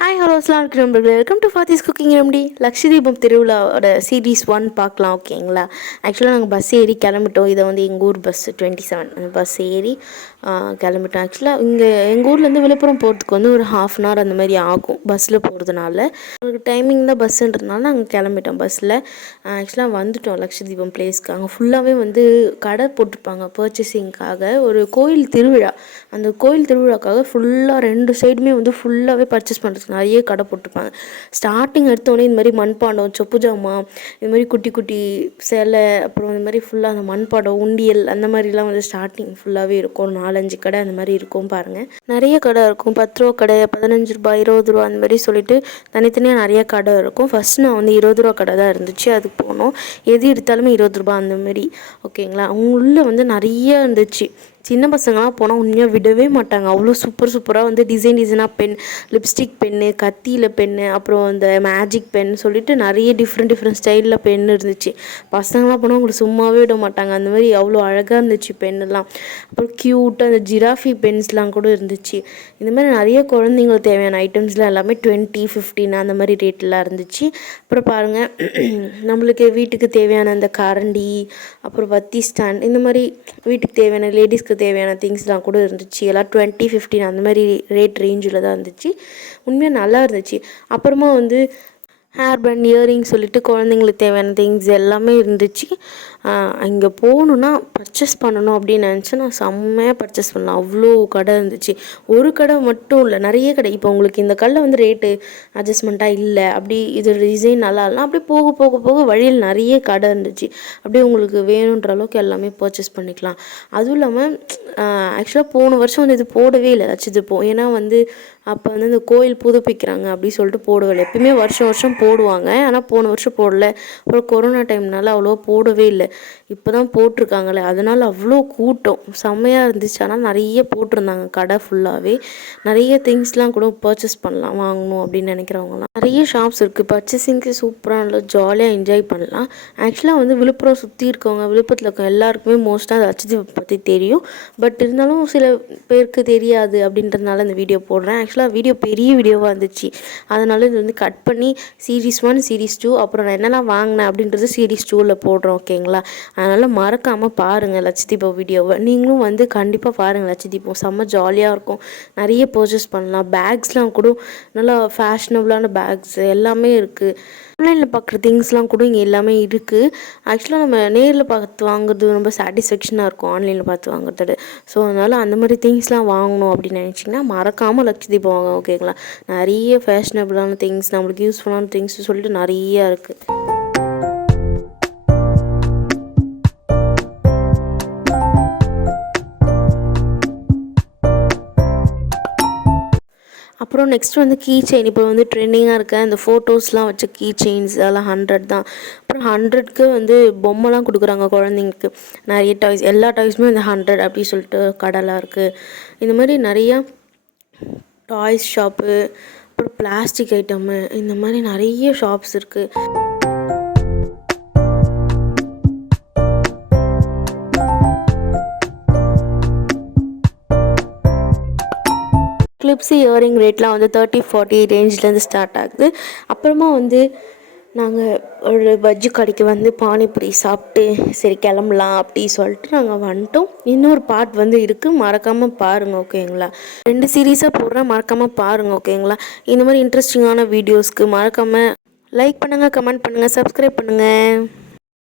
Hi hello அஸ்லாம் நண்பர்களே, welcome to Fathi's cooking remedy. Lakshadeepam திருவிழாவோட சீரீஸ் 1 பார்க்கலாம். ஓகேங்களா? ஆக்சுவலாக நாங்கள் பஸ் ஏறி கிளம்பிட்டோம். இதை வந்து எங்கள் ஊர் பஸ்ஸு 27 அந்த பஸ் ஏறி கிளம்பிட்டோம். ஆக்சுவலாக இங்கே எங்கள் ஊர்லேருந்து விழுப்புரம் போகிறதுக்கு வந்து ஒரு ½ அந்த மாதிரி ஆகும் பஸ்ஸில் போகிறதுனால. உங்களுக்கு டைமிங் தான் பஸ்ஸுன்றதுனால நாங்கள் கிளம்பிட்டோம் பஸ்ஸில். ஆக்சுவலாக வந்துவிட்டோம் லக்ஷதீபம் பிளேஸ்க்கு. அங்கே ஃபுல்லாகவே வந்து கடை போட்டிருப்பாங்க பர்ச்சேசிங்காக. ஒரு கோயில் திருவிழா, அந்த கோயில் திருவிழாக்காக ஃபுல்லாக 2 சைடுமே வந்து ஃபுல்லாகவே பர்ச்சேஸ் பண்ணுறது நிறைய கடை போட்டிருப்பாங்க. ஸ்டார்டிங் எடுத்தோடனே இந்த மாதிரி மண்பாண்டம், சொப்பு ஜாமான், இது மாதிரி குட்டி குட்டி சிலை, அப்புறம் இந்த மாதிரி ஃபுல்லாக அந்த மண்பாண்டம், உண்டியல் அந்த மாதிரிலாம் வந்து ஸ்டார்டிங் ஃபுல்லாகவே இருக்கும். 4-5 கடை அந்த மாதிரி இருக்கும் பாருங்கள். நிறைய கடை இருக்கும். 10 ரூபா கடை, 15 ரூபாய், 20 ரூபா அந்த மாதிரி சொல்லிட்டு தனித்தனியாக நிறைய கடை இருக்கும். ஃபஸ்ட் நான் வந்து 20 ரூபா கடை தான் இருந்துச்சு, அதுக்கு போனோம். எது எடுத்தாலுமே 20 ரூபா அந்த மாதிரி. ஓகேங்களா? அவங்க உள்ளே வந்து நிறைய இருந்துச்சு. சின்ன பசங்களாம் போனால் உண்மையாக விடவே மாட்டாங்க. அவ்வளோ சூப்பராக வந்து டிசைனாக பென், லிப்ஸ்டிக் பென்னு, கத்தியில் பென்னு, அப்புறம் அந்த மேஜிக் பென் சொல்லிட்டு நிறைய டிஃப்ரெண்ட் ஸ்டைலில் பென் இருந்துச்சு. பசங்களாம் போனால் அவங்களுக்கு சும்மாவே விட மாட்டாங்க. அந்த மாதிரி அவ்வளோ அழகாக இருந்துச்சு பென்னெல்லாம். அப்புறம் க்யூட்டாக அந்த ஜிராஃபி பென்ஸ்லாம் கூட இருந்துச்சு. இந்த மாதிரி நிறைய குழந்தைங்களுக்கு தேவையான ஐட்டம்ஸ்லாம் எல்லாமே 20, 15 அந்த மாதிரி ரேட்லாம் இருந்துச்சு. அப்புறம் பாருங்கள், நம்மளுக்கு வீட்டுக்கு தேவையான அந்த கரண்டி, அப்புறம் வத்தி ஸ்டாண்ட், இந்த மாதிரி வீட்டுக்கு தேவையான லேடிஸ்க்கு தேவையான திங்ஸ்லாம் கூட இருந்துச்சு. எல்லாம் 20, 15 அந்த மாதிரி ரேட் ரேஞ்சில் தான் இருந்துச்சு. உண்மையாக நல்லா இருந்துச்சு. அப்புறமா வந்து ஹேர் பேண்ட், இயரிங் சொல்லிட்டு குழந்தைங்களுக்கு தேவையான திங்ஸ் எல்லாமே இருந்துச்சு. அங்கே போகணுன்னா பர்ச்சேஸ் பண்ணணும் அப்படின்னு நினச்சேன். நான் செம்மையாக பர்ச்சேஸ் பண்ணலாம். அவ்வளோ கடை இருந்துச்சு. ஒரு கடை மட்டும் இல்லை, நிறைய கடை. இப்போ உங்களுக்கு இந்த கடையில் வந்து ரேட்டு அட்ஜஸ்ட்மெண்ட்டாக இல்லை, அப்படி இது டிசைன் நல்லா இல்லைனா அப்படியே போக போக போக வழியில் நிறைய கடை இருந்துச்சு. அப்படியே உங்களுக்கு வேணுன்ற அளவுக்கு எல்லாமே பர்ச்சேஸ் பண்ணிக்கலாம். அதுவும் இல்லாமல் ஆக்சுவலாக போன வருஷம் வந்து இது போடவே இல்லை லட்சதீபம். ஏன்னா வந்து அப்போ வந்து இந்த கோயில் புதுப்பிக்கிறாங்க அப்படி சொல்லிட்டு போடவே இல்லை. எப்பயுமே வருஷம் போடுவாங்க, ஆனால் போன வருஷம் போடலை. அப்புறம் கொரோனா டைம்னால அவ்வளோ போடவே இல்லை. இப்போ தான் போட்டிருக்காங்களே, அதனால் அவ்வளோ கூட்டம் செம்மையாக இருந்துச்சு. ஆனால் நிறைய போட்டிருந்தாங்க கடை ஃபுல்லாகவே. நிறைய திங்ஸ்லாம் கூட பர்ச்சேஸ் பண்ணலாம், வாங்கணும் அப்படின்னு நினைக்கிறவங்களாம். நிறைய ஷாப்ஸ் இருக்குது. பர்ச்சேசிங்க்கு சூப்பராக நல்லா ஜாலியாக என்ஜாய் பண்ணலாம். ஆக்சுவலாக வந்து விழுப்புரம் சுற்றி இருக்கவங்க, விழுப்புரத்தில் இருக்கவங்க எல்லாருக்குமே மோஸ்ட்டாக லட்சதீபம் பற்றி தெரியும். பட் இருந்தாலும் சில பேருக்கு தெரியாது அப்படின்றதுனால இந்த வீடியோ போடுறேன். ஆக்சுவலாக வீடியோ பெரிய வீடியோவாக இருந்துச்சு, அதனால இது வந்து கட் பண்ணி சீரீஸ் 1, சீரீஸ் 2, அப்புறம் நான் என்னெல்லாம் வாங்கினேன் அப்படின்றது சீரீஸ் 2ல் போடுறோம். ஓகேங்களா? அதனால் மறக்காமல் பாருங்கள் லட்சதீபம் வீடியோவை. நீங்களும் வந்து கண்டிப்பாக பாருங்கள். லட்சதீபம் செம்ம ஜாலியாக இருக்கும். நிறைய பர்ச்சேஸ் பண்ணலாம். பேக்ஸ்லாம் கூட நல்லா ஃபேஷனபுளான பேக்ஸ் எல்லாமே இருக்குது. ஆன்லைனில் பார்க்குற திங்ஸ்லாம் கூட இங்கே எல்லாமே இருக்குது. ஆக்சுவலாக நம்ம நேரில் பார்த்து வாங்குறது ரொம்ப சாட்டிஸ்ஃபேக்ஷனாக இருக்கும் ஆன்லைனில் பார்த்து வாங்குறதோட. ஸோ அதனால் அந்த மாதிரி திங்ஸ்லாம் வாங்கணும் அப்படின்னு நினச்சிங்கன்னா மறக்காமல் லட்சதீபம் வாங்க. ஓகேங்களா? நிறைய ஃபேஷனபுளான திங்ஸ், நம்மளுக்கு யூஸ்ஃபுல்லான திங்ஸ் சொல்லிட்டு நிறையா இருக்குது. அப்புறம் நெக்ஸ்ட் வந்து கீ செயின். இப்போ வந்து ட்ரெண்டிங்காக இருக்க அந்த ஃபோட்டோஸ்லாம் வச்ச கீ செயின்ஸ், அதெல்லாம் 100 தான். அப்புறம் 100க்கு வந்து பொம்மைலாம் கொடுக்குறாங்க குழந்தைங்களுக்கு. நிறைய டாய்ஸ், எல்லா டாய்ஸுமே வந்து 100 அப்படி சொல்லிட்டு கடைலாம் இருக்குது. இந்த மாதிரி நிறையா டாய்ஸ் ஷாப்பு, அப்புறம் பிளாஸ்டிக் ஐட்டமு, இந்த மாதிரி நிறைய ஷாப்ஸ் இருக்குது. கிளிப்ஸு, இயரிங் ரேட்லாம் வந்து 30, 40 ரேஞ்சிலேருந்து ஸ்டார்ட் ஆகுது. அப்புறமா வந்து நாங்கள் ஒரு பஜ்ஜி கடைக்கு வந்து பானிபூரி சாப்பிட்டு சரி கிளம்பலாம் அப்படி சொல்லிட்டு நாங்கள் வந்துட்டோம். இன்னொரு பார்ட் வந்து இருக்குது, மறக்காமல் பாருங்கள். ஓகேங்களா? 2 சீரீஸாக போடுறேன், மறக்காமல் பாருங்கள். ஓகேங்களா? இந்த மாதிரி இன்ட்ரெஸ்டிங்கான வீடியோஸ்க்கு மறக்காமல் லைக் பண்ணுங்கள், கமெண்ட் பண்ணுங்கள், சப்ஸ்கிரைப் பண்ணுங்கள்.